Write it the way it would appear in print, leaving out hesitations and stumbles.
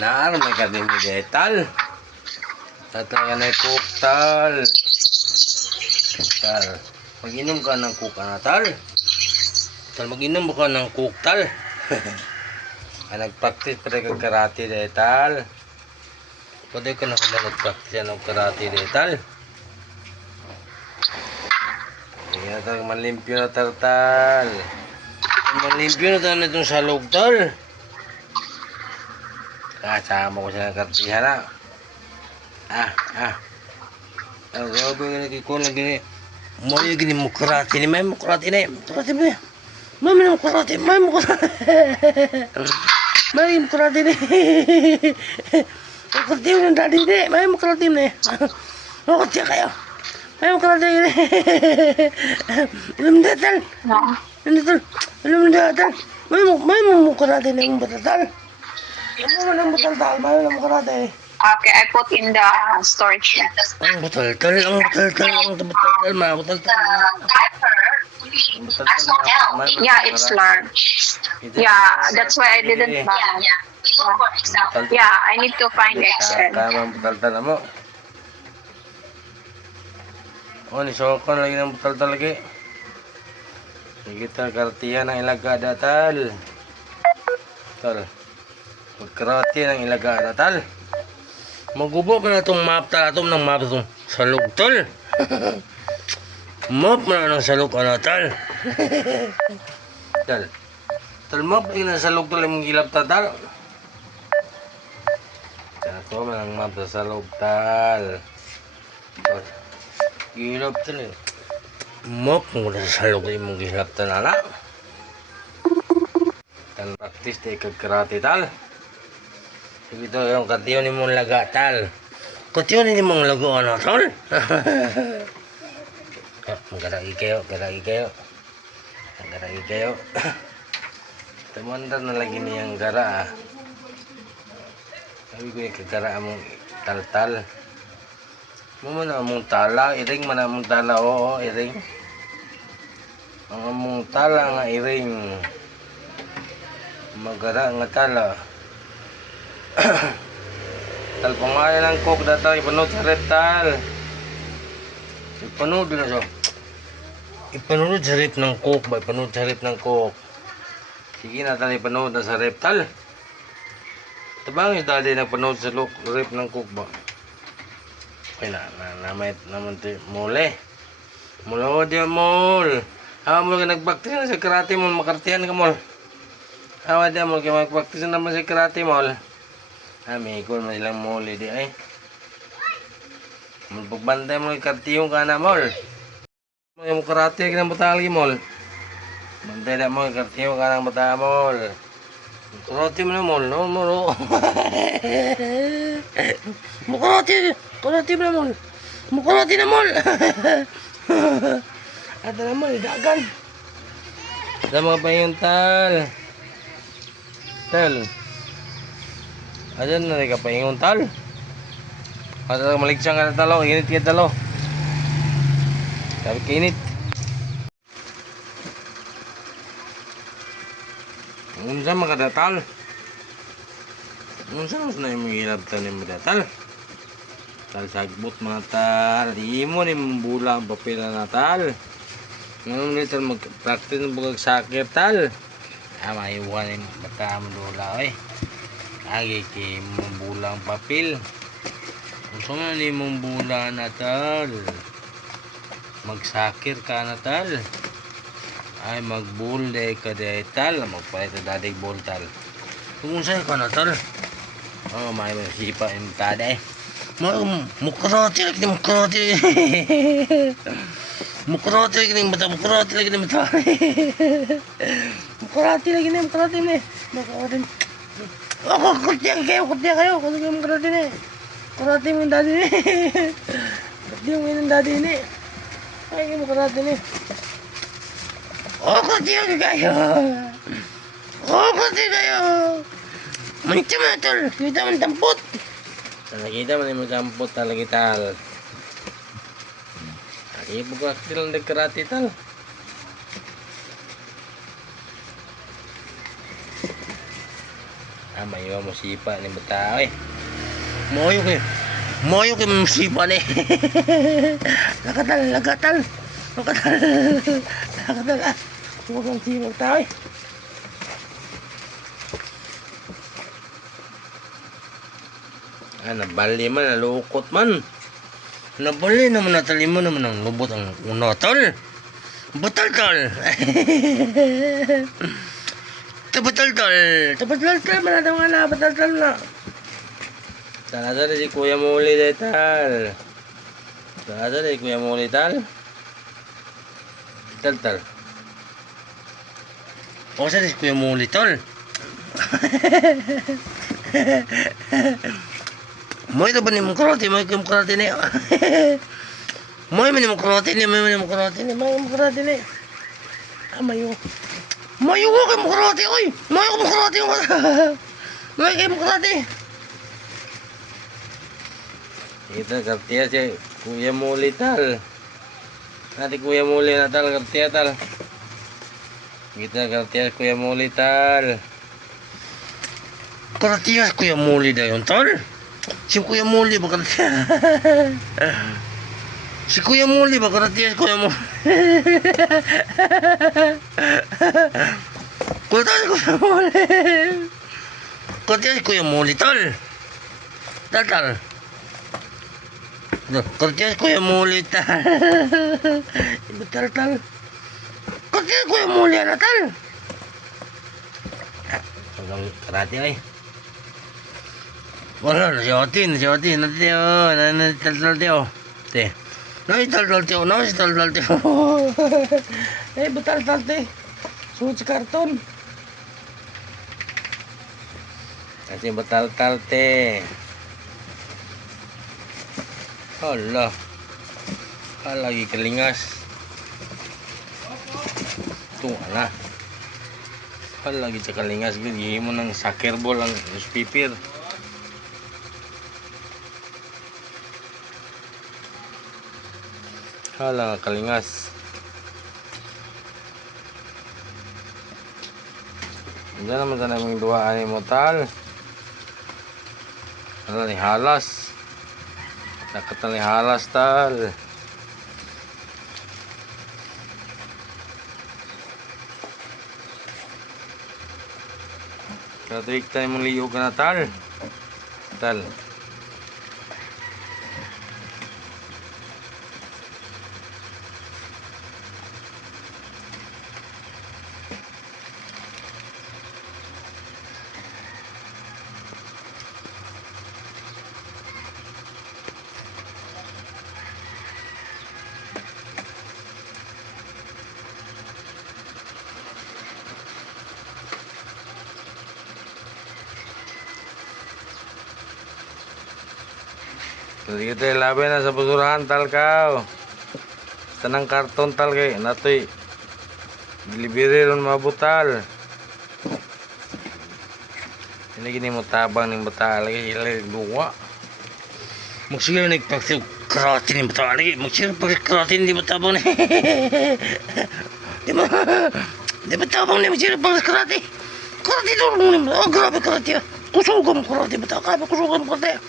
Naar may karne mo tal. Tatlaga na cook tal. Tal. Mag-inom ka ng cook na tal. Tal mag-inom ka ng cook tal. Nag-practice pa rin kang karate dahil tal. Pwede ka na mag-practice ng karate dahil tal. Hindi na tayo malimpyo na tal. Malimpyo na tayo na itong salog tal. Kasama ko siya ng kartihan na. Grabe nga nagkikon lang gini. Moyo gini mo karate ni may mo karate na. Karate mo na. May mo karate. May mo karate. May mo karate na. Karate mo ng daddy na. May mo karate na. Karate kayo. May mo karate na. Alam na tal. Alam na tal. May mo karate na yung batatal. Ano mo butal-tal? Paano na mo karate? Okay, I put in the storage. Ang butal-tal, mga butal-tal. Yeah, it's large. Yeah, that's why I didn't buy. Yeah, I need to find XL. Tama ang butal-tal mo. Nisokon lagi ng butal-tal lagi. Sige tal, kartiyan ng ilaga datal. Tal. Magkarate ng ilaga datal. Magubo ka na itong map talatom ng map itong salog tal. Map na ng salog ka na tal. Tal. Tal map na salog tal yung gilap tal. Ito man ang map sa salog tal. Gilap tal eh. Map mo na sa salog yung gilap tal na. Tal practice tayo kagkarate tal. Ito yung katiyon ni mong laga tal. Katiyon ni mong lago ano tal. Magkaragi kayo. Tumandar na lagi niyang gara. Sabi ko yung kagara mong tal-tal. Muna mong tala, iring man mong tala, oo, iring. Ang mong tala nga iring. Magara nga tala. Tal pangalan ng cook data ipanood sa rep tal. Ipanood na siya. Ipanood sa rep ng cook ba? Ipanood sa rep ng cook. Sige na tal ipanood na sa rep tal. Tabangin dali nagpanood sa rep ng cook ba? Ay namay naman ito muli. Mula di mol. Hawa mo ka nagbaktis na sa karate mol. Makartihan ka mol. Hawa di mol ka magbaktis na naman sa karate mol. May ikon mo ilang muli di ay. Magpagbantay mo yung kartiyong ka na mol. Yung karate ka ng batali mol. Bantay na mo yung kartiyong ka ng batali mol. Karate mo na mol. No mol. Karate mo na mol. Karate na mol. Ada na mol. Dagan. Ada mga payong tal. Tal. Ayan na rin kapaingon tal. At maligsang ka na talo. Init ka talo. Sabi ka init. Unsa makadatal. Unsa mas na yung mahirap tanim mo datal. Tal sagbot mga tal. Di mo ni mbula ang papel na tal. Ngayon nito mag-practice ng bugag sakir tal. Maiwan yung bata mo dola eh. Agi ki mong bulang papel. Gusto nga ni mong bula na tal. Magsakir ka na tal. Ay magbulde ka de tal. Magpalit na dadig bol tal. Kung saan ka na tal. May masipa yung tada eh. Mukarati lagi ni mukarati. Mukarati lagi ni mata. Mukarati lagi ni mata. Mukarati lagi ni mukarati ni. Mukarati. Kurtiya kayo. Kasi kayo mga karate na eh. Karate mo yung daddy na eh. Karate mo yung daddy na eh. Ay, kayo mga karate na eh. Kurtiya kayo. Kurtiya kayo. Manicam na tol. Kita mo tampot. Nakita mo na yung tampot talaga tal. Ay, buka aktil ng karate tal. Maiwa mo sipa ni bata eh. Moyo kay mo sipa ni. Lagatal. Ah. Huwag kang sipa tao eh. Nabali man, nalukot man. Nabali naman, natali mo naman ang lubot ang unotol. Batal-tol. Batal-tol. Manatang nga na, batal-tol na. Sana si Kuya Muli dahil tal. Sana si Kuya Muli tal. Tal. O sa si Kuya Muli tol. Moy to ba ni mong karate? Moy ko mong karate ni. Moy man ni mong karate ni. Mayo. Mayo ko kay mong karate, oy. Moy ko mong karate. Moy kay mong karate. Kita kartiya si Kuya Muli tal. Nanti Kuya Muli na tal, kartiya tal. Kita kartiya si Kuya Muli tal. Kartiya si Kuya Muli dayon tal. Si Kuya Muli ba karatiya? Si Kuya Muli ba karatiya? Si Kuya Muli. Kuya Muli. Karatiya si Kuya Muli, tol. Tal. Karatiya si Kuya Muli, tal. Iba tal. Karatiya si Kuya Muli, tal. Karate ay. Wala na si Otin. Tal-tal tiyo. Te. Tal-tal tiyo. Eh, batal-tal te. Suot sa karton. Kasi batal-tal te. Hala. Lagi kelingas. Ito na. Lagi sa kalingas. Bigyan mo ng soccer ball ang newspaper. Hala, kalingas. Diyan naman sa naming duhaan mo tal. Hala ni halas. Nakata ni halas tal. Katuik tayo mong liyo ka na tal. Jadi kita labi na sa basurahan tal kao. Tanang karton tal kay natoy delivery ron mabutal. Ini gini mo tabang ning batal lagi hilay duwa. Magsigil nagpagsig karate ni batal lagi. Magsigil pag karate ni batabang ni. Di ba tabang ni magsigil pag karate? Karate do ni. Oh grabe karate. Kusugan mo karate batal. Kusugan mo karate.